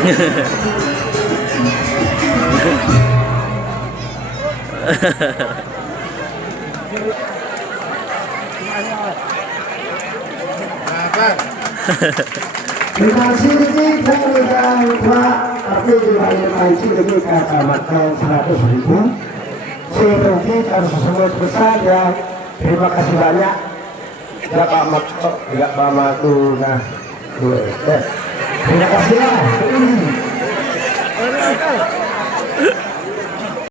Terima kasih pemegang Pak tapi juga informasi lebih keamanan 100.000 seperti harus sangat besar ya. Terima kasih banyak ya Pak Mato ya Pak Matuna terima kasih ya.